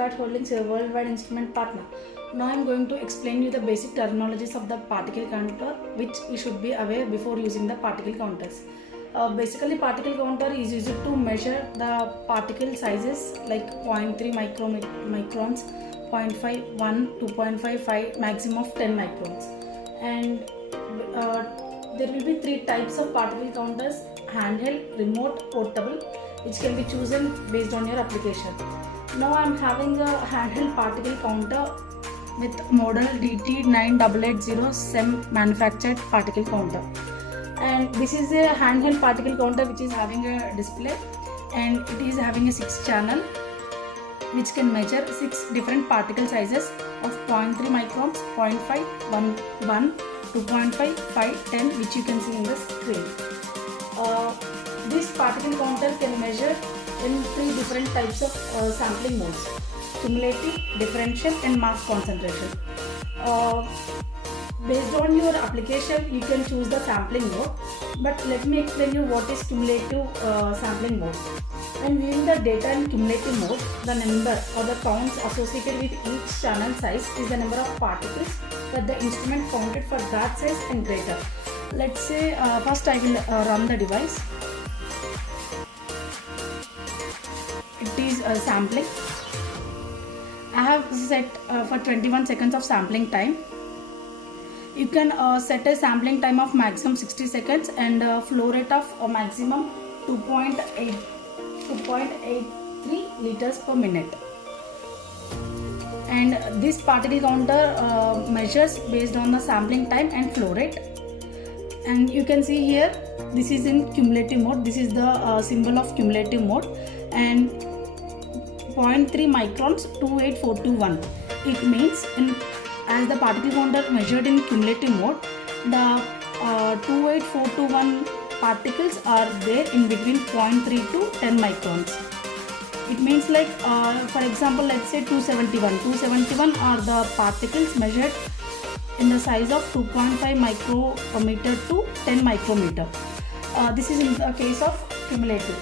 Flipkart Holdings, a worldwide instrument partner. Now I am going to explain you the basic terminologies of the particle counter, which you should be aware before using the particle counters. Basically, particle counter is used to measure the particle sizes like 0.3 microns, 0.5, 1, 2.55, maximum of 10 microns. And there will be three types of particle counters: handheld, remote, portable, which can be chosen based on your application. Now I am having a handheld particle counter with model DT9880 SEM manufactured particle counter, and this is a handheld particle counter which is having a display, and it is having a 6-channel which can measure 6 different particle sizes of 0.3 microns, 0.5, 1, 2.5, 5, 10, which you can see in the screen. This particle counter can measure in 3 different types of sampling modes: cumulative, differential and mass concentration. Based on your application, you can choose the sampling mode, but let me explain you what is cumulative sampling mode. When viewing the data in cumulative mode, the number or the counts associated with each channel size is the number of particles that the instrument counted for that size and greater. Let's say first I will run the device. It is sampling. I have set for 21 seconds of sampling time. You can set a sampling time of maximum 60 seconds and flow rate of a maximum 2.83 liters per minute. And this particle counter measures based on the sampling time and flow rate. And you can see here, this is in cumulative mode. This is the symbol of cumulative mode, and 0.3 microns 28421. It means as the particle counter measured in cumulative mode, the 28421 particles are there in between 0.3 to 10 microns. It means like for example, let's say 271 are the particles measured in the size of 2.5 micrometer to 10 micrometer. This is in the case of cumulative.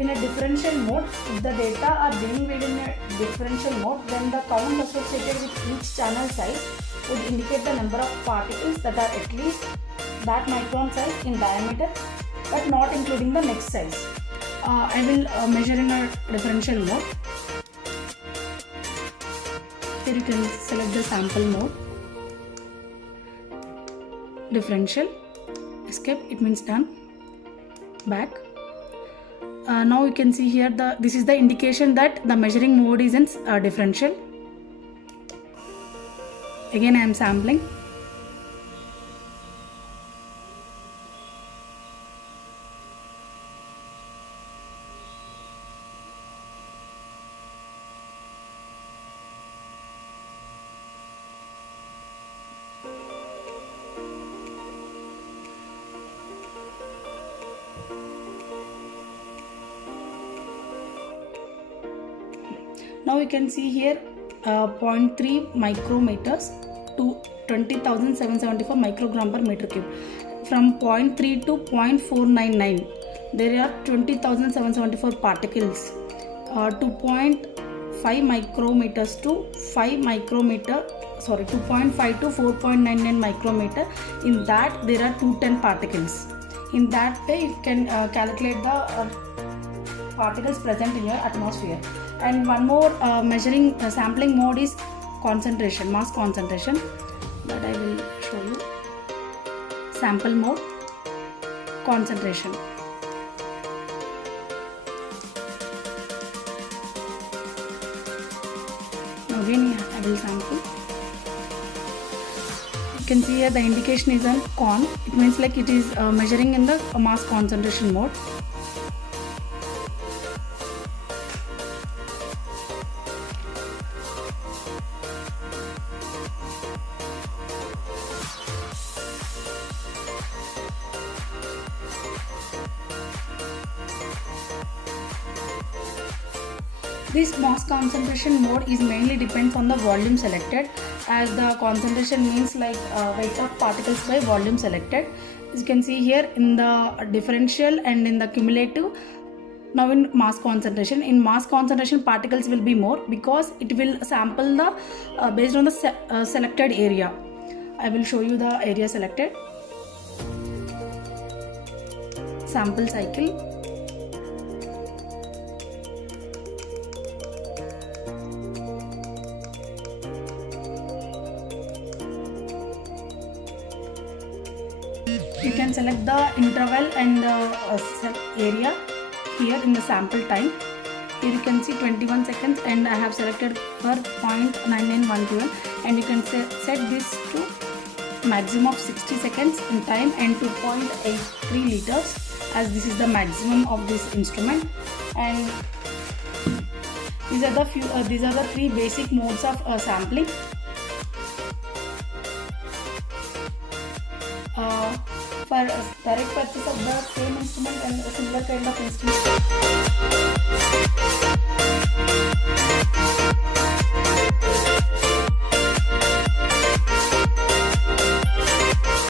In a differential mode, if the data are being read in a differential mode, then the count associated with each channel size would indicate the number of particles that are at least that micron size in diameter, but not including the next size. I will measure in a differential mode. Here you can select the sample mode. Differential, escape, it means done. Back. Now you can see here this is the indication that the measuring mode is in differential. Again I am sampling. Now you can see here 0.3 micrometers to 20,774 microgram per meter cube. From 0.3 to 0.499, there are 20,774 particles. 2.5 micrometers to 2.5 to 4.99 micrometer. In that there are 210 particles. In that way you can calculate the particles present in your atmosphere. And one more measuring sampling mode is concentration, mass concentration, that I will show you. Sample mode, concentration. Now again I will sample. You can see here the indication is on con. It means like it is measuring in the mass concentration mode. This mass concentration mode is mainly depends on the volume selected, as the concentration means like weight of particles by volume selected. As you can see here in the differential and in the cumulative, Now in mass concentration particles will be more because it will sample the based on the selected area. I will show you the area selected. Sample cycle. You can select the interval and the area here in the sample time. Here you can see 21 seconds and I have selected for 0.99112, and you can set this to maximum of 60 seconds in time and 2.83 liters, as this is the maximum of this instrument. And these are the three basic modes of sampling. For direct purchase of the same instrument and a similar kind of instrument,